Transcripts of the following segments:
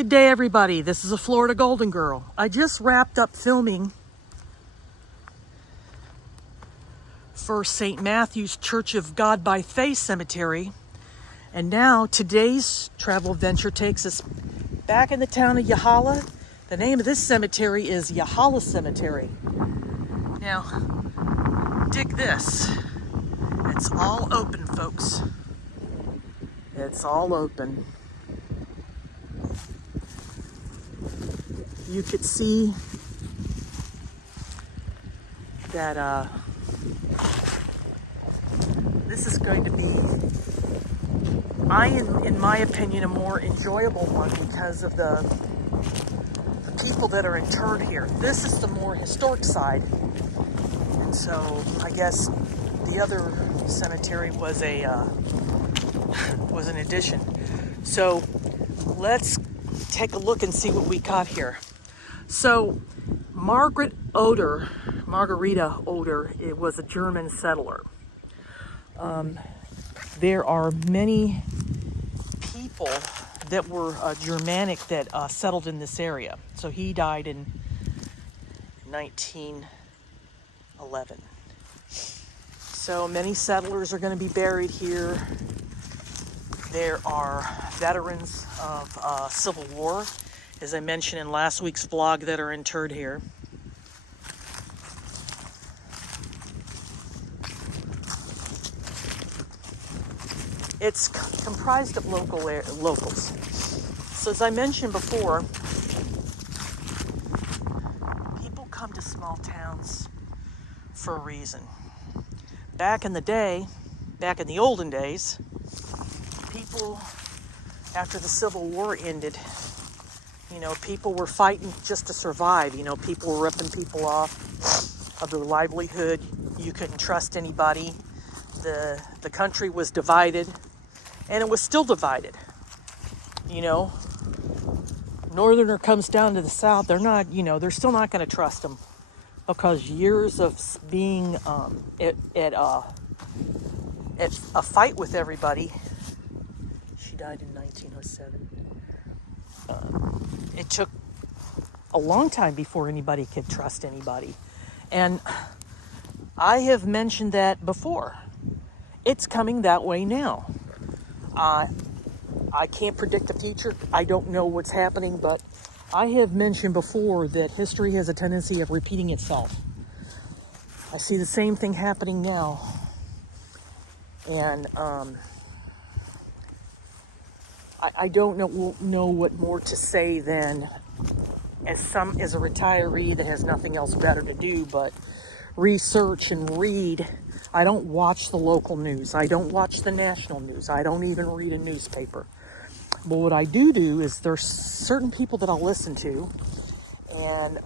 Good day, everybody. This is a Florida Golden Girl. I just wrapped up filming for St. Matthew's Church of God by Faith Cemetery. And now today's travel adventure takes us back in the town of Yalaha. The name of this cemetery is Yalaha Cemetery. Now, dig this. It's all open, folks. It's all open. You could see that this is going to be, in my opinion, a more enjoyable one because of the people that are interred here. This is the more historic side, and so I guess the other cemetery was an addition. So let's take a look and see what we got here. So Margarita Oder, it was a German settler. There are many people that were Germanic that settled in this area. So he died in 1911. So many settlers are going to be buried here. There are veterans of Civil War, as I mentioned in last week's vlog, that are interred here. It's comprised of locals. So as I mentioned before, people come to small towns for a reason. Back in the olden days, people, after the Civil War ended, people were fighting just to survive. People were ripping people off of their livelihood. You couldn't trust anybody. The country was divided, and it was still divided. Northerner comes down to the south, they're still not going to trust them, because years of being at a fight with everybody. She died in 1907. It took a long time before anybody could trust anybody. And I have mentioned that before. It's coming that way now. I can't predict the future. I don't know what's happening, but I have mentioned before that history has a tendency of repeating itself. I see the same thing happening now. And I don't know what more to say than, as a retiree that has nothing else better to do but research and read. I don't watch the local news. I don't watch the national news. I don't even read a newspaper. But what I do is there's certain people that I'll listen to, and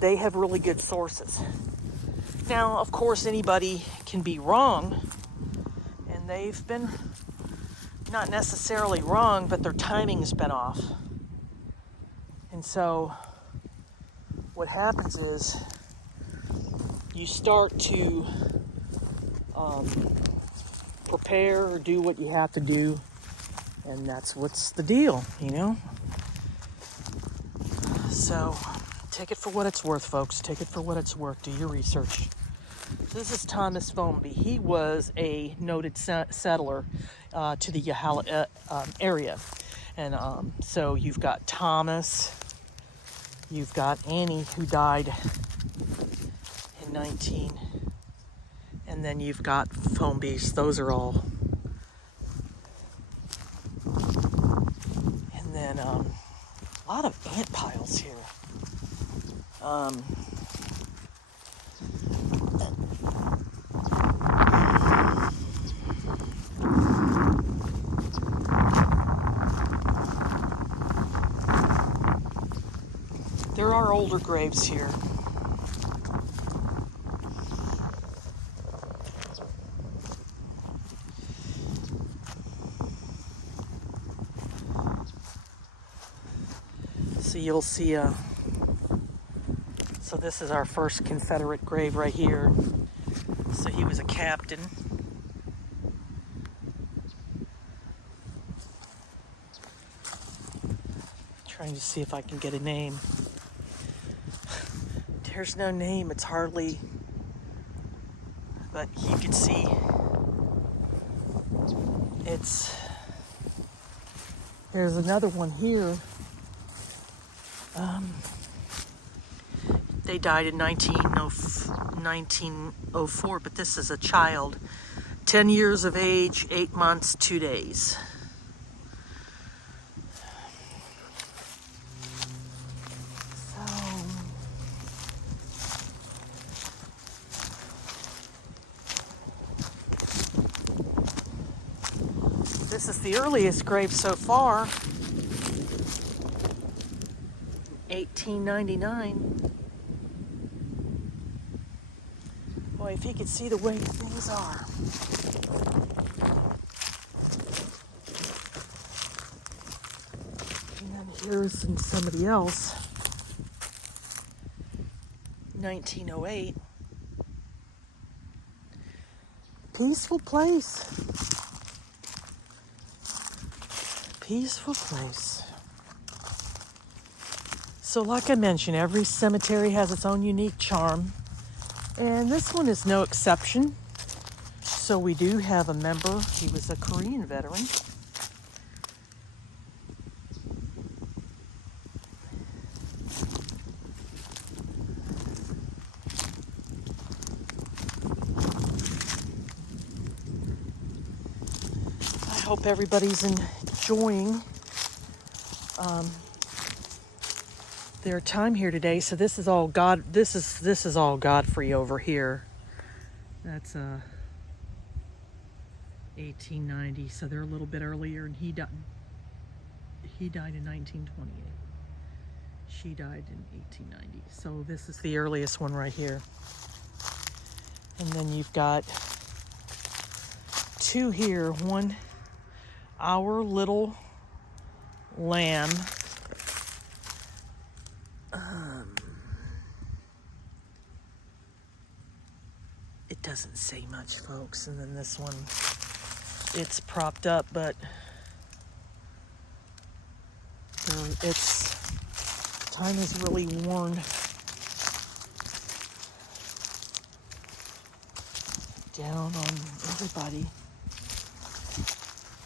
they have really good sources. Now, of course, anybody can be wrong, and they've been not necessarily wrong, but their timing has been off. And so what happens is you start to prepare or do what you have to do, and that's what's the deal, So take it for what it's worth, folks. Take it for what it's worth. Do your research. This is Thomas Foamby. He was a noted settler to the Yalaha area. And so you've got Thomas, you've got Annie, who died in 19, and then you've got Foambys. Those are all. And then a lot of ant piles here. There are older graves here. So you'll see so this is our first Confederate grave right here. So he was a captain. Trying to see if I can get a name. There's no name. It's hardly, but you can see there's another one here. They died in 1904, but this is a child. 10 years of age, 8 months, 2 days. This is the earliest grave so far. 1899. Boy, if you could see the way things are. And then here's somebody else. 1908. Peaceful place. Peaceful place. So like I mentioned, every cemetery has its own unique charm. And this one is no exception. So we do have a member. He was a Korean veteran. I hope everybody's enjoying their time here today. So this is all God. This is all Godfrey over here. That's 1890. So they're a little bit earlier, and he died in 1928. She died in 1890. So this is the earliest one right here. And then you've got two here. One, Our Little Lamb. It doesn't say much, folks. And then this one, it's propped up, but time is really worn down on everybody.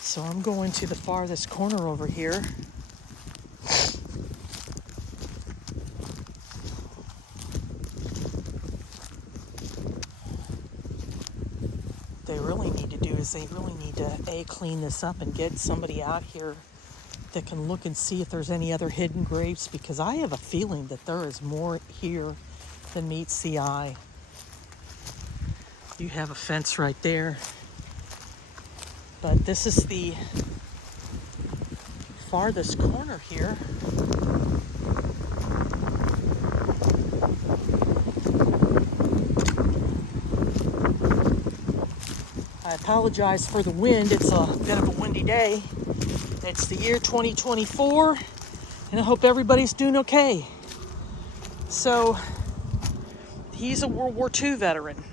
So I'm going to the farthest corner over here. They really need to clean this up and get somebody out here that can look and see if there's any other hidden graves, because I have a feeling that there is more here than meets the eye. You have a fence right there. But this is the farthest corner here. I apologize for the wind. It's a bit of a windy day. It's the year 2024, and I hope everybody's doing okay. So, he's a World War II veteran,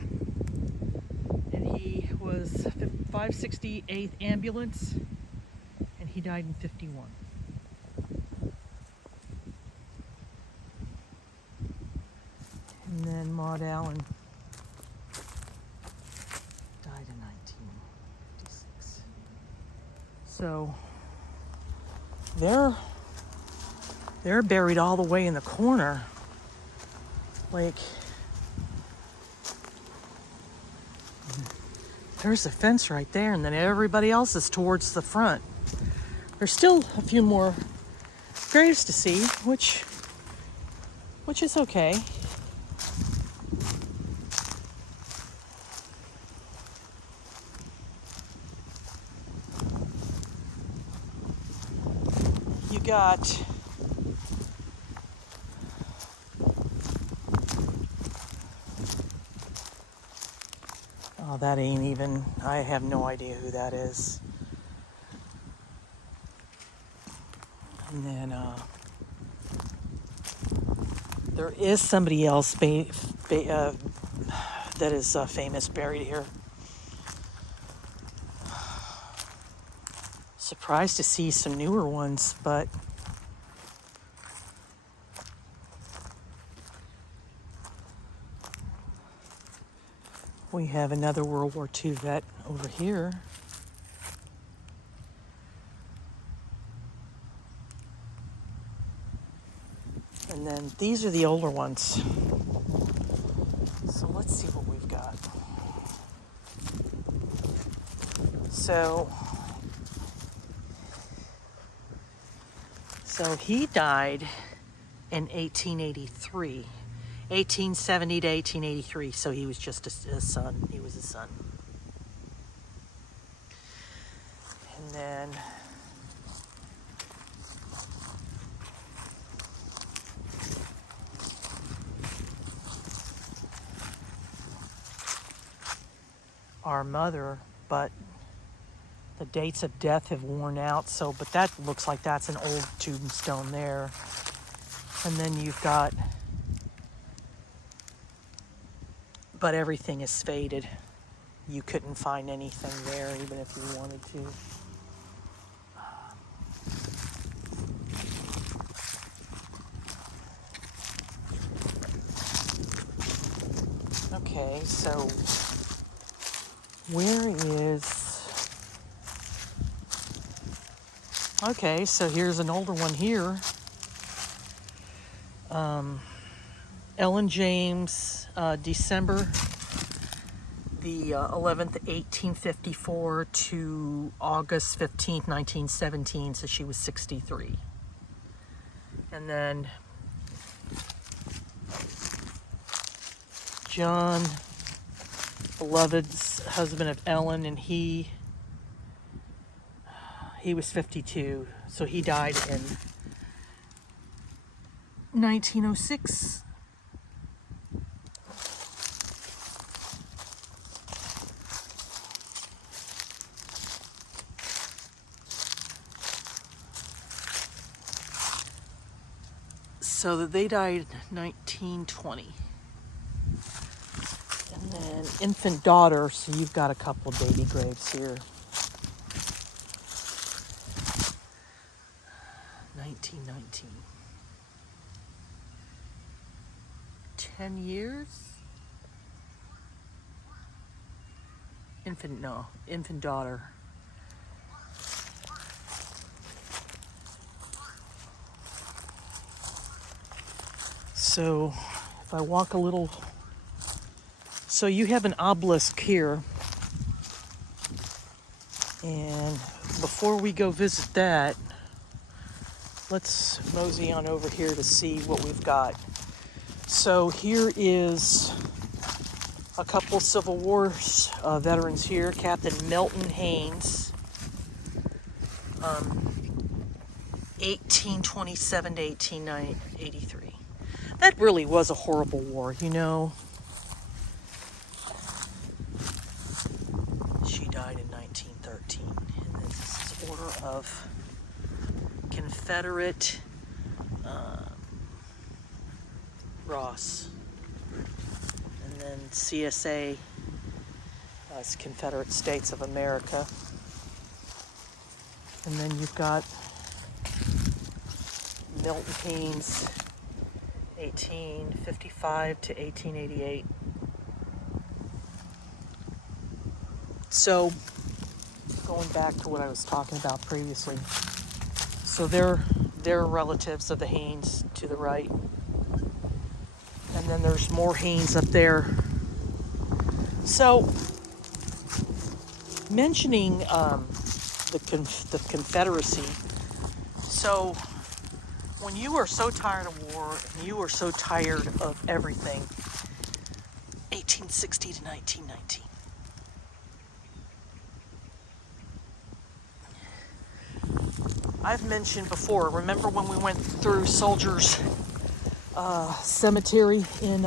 and he was 568th Ambulance, and he died in 51. And then Maud Allen died in 1956. So they're buried all the way in the corner. Like, there's a fence right there, and then everybody else is towards the front. There's still a few more graves to see, which is okay. You got oh, that ain't even, I have no idea who that is. And then there is somebody else that is famous buried here. Surprised to see some newer ones, but We have another World War II vet over here. And then these are the older ones. So let's see what we've got. So he died in 1883, 1870 to 1883. So he was just a son. He was a son. And then our mother, but the dates of death have worn out. So, but that looks like that's an old tombstone there. And then you've got, but everything is faded. You couldn't find anything there, even if you wanted to. Okay, so where is... Okay, so here's an older one here. Ellen James, December the 11th, 1854 to August 15th, 1917, so she was 63. And then John, beloved's husband of Ellen, and he was 52, so he died in 1906. So that they died in 1920. And then infant daughter, so you've got a couple baby graves here. 1919. 10 years? Infant daughter. So if I walk a little, so you have an obelisk here. And before we go visit that, let's mosey on over here to see what we've got. So here is a couple Civil War veterans here. Captain Milton Haynes, 1827 to 1883. That really was a horrible war, you know. She died in 1913. And this is Order of Confederate Ross. And then CSA is Confederate States of America. And then you've got Milton Haynes, 1855 to 1888. So, going back to what I was talking about previously. So they're relatives of the Haynes to the right. And then there's more Haynes up there. So, mentioning the Confederacy. So, when you are so tired of war, and you are so tired of everything, 1860 to 1919. I've mentioned before, remember when we went through Soldiers Cemetery in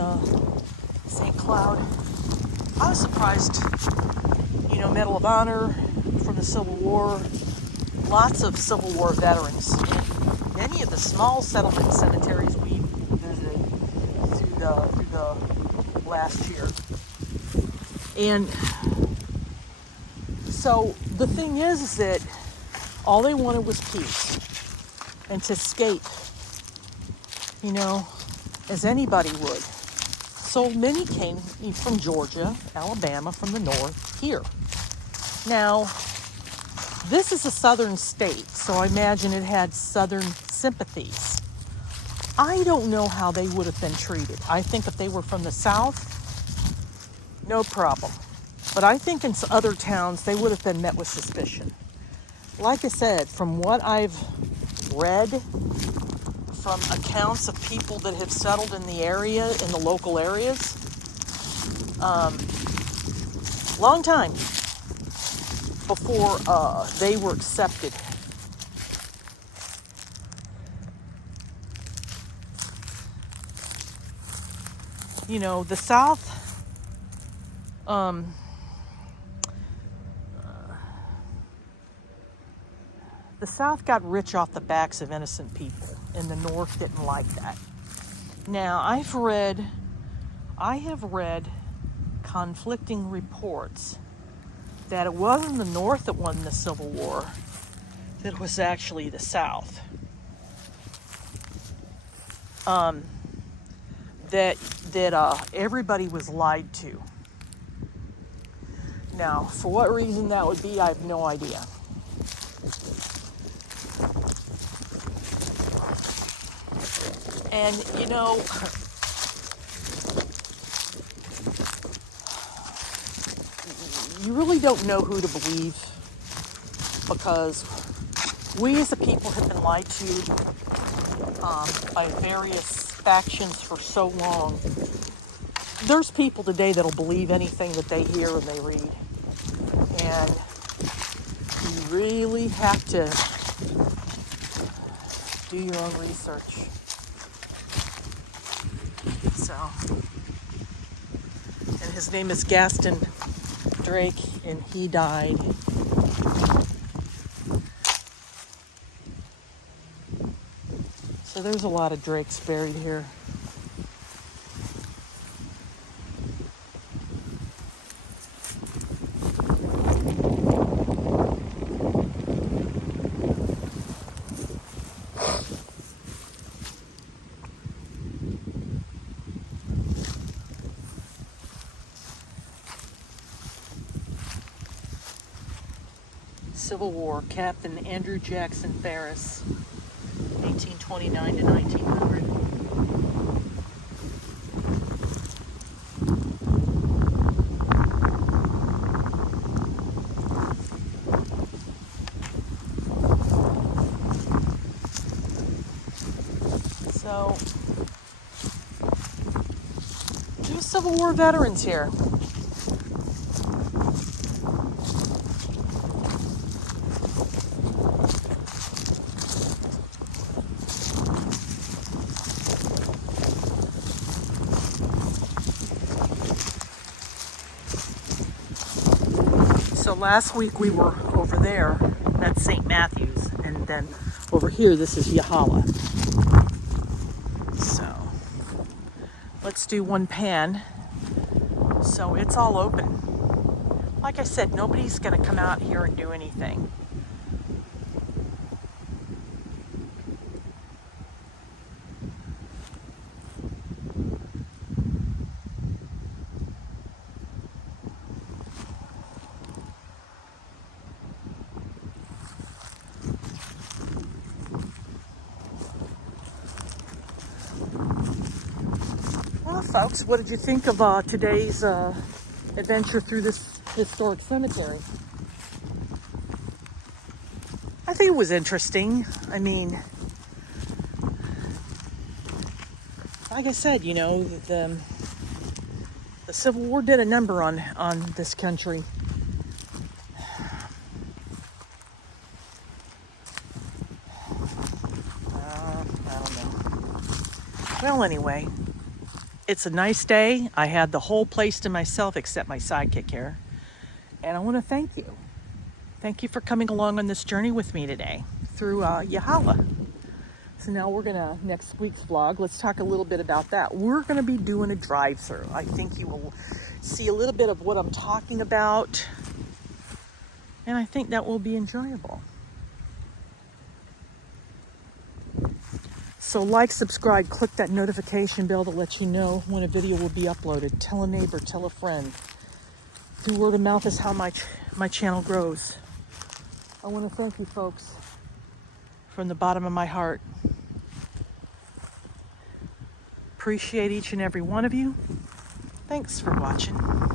St. Cloud? I was surprised, you know, Medal of Honor from the Civil War, lots of Civil War veterans. And many of the small settlement cemeteries we visited through the last year. And so the thing is that all they wanted was peace and to escape, you know, as anybody would. So many came from Georgia, Alabama, from the north, here. Now, this is a southern state, so I imagine it had southern sympathies. I don't know how they would have been treated. I think if they were from the south, no problem. But I think in other towns, they would have been met with suspicion. Like I said, from what I've read, from accounts of people that have settled in the area, in the local areas, long time before they were accepted. You know, the South, the South got rich off the backs of innocent people, and the North didn't like that. Now, I have read conflicting reports that it wasn't the North that won the Civil War, that it was actually the South. That everybody was lied to. Now, for what reason that would be, I have no idea. And, you know, you really don't know who to believe, because we as a people have been lied to by various factions for so long. There's people today that'll believe anything that they hear and they read. And you really have to do your own research. So, and his name is Gaston Drake, and he died. So there's a lot of Drakes buried here. Civil War, Captain Andrew Jackson Ferris, 1829 to 1900. So, there's Civil War veterans here. So last week we were over there, that's St. Matthew's, and then over here this is Yalaha. So let's do one pan. So it's all open. Like I said, nobody's gonna come out here and do anything. Folks, what did you think of today's adventure through this historic cemetery? I think it was interesting. I mean, like I said, you know, the Civil War did a number on this country. I don't know. Well, anyway. It's a nice day. I had the whole place to myself except my sidekick here. And I want to thank you. Thank you for coming along on this journey with me today through Yalaha. So now we're going to, next week's vlog, let's talk a little bit about that. We're going to be doing a drive-through. I think you will see a little bit of what I'm talking about. And I think that will be enjoyable. So like, subscribe, click that notification bell to let you know when a video will be uploaded. Tell a neighbor, tell a friend. Through word of mouth is how my channel grows. I want to thank you folks from the bottom of my heart. Appreciate each and every one of you. Thanks for watching.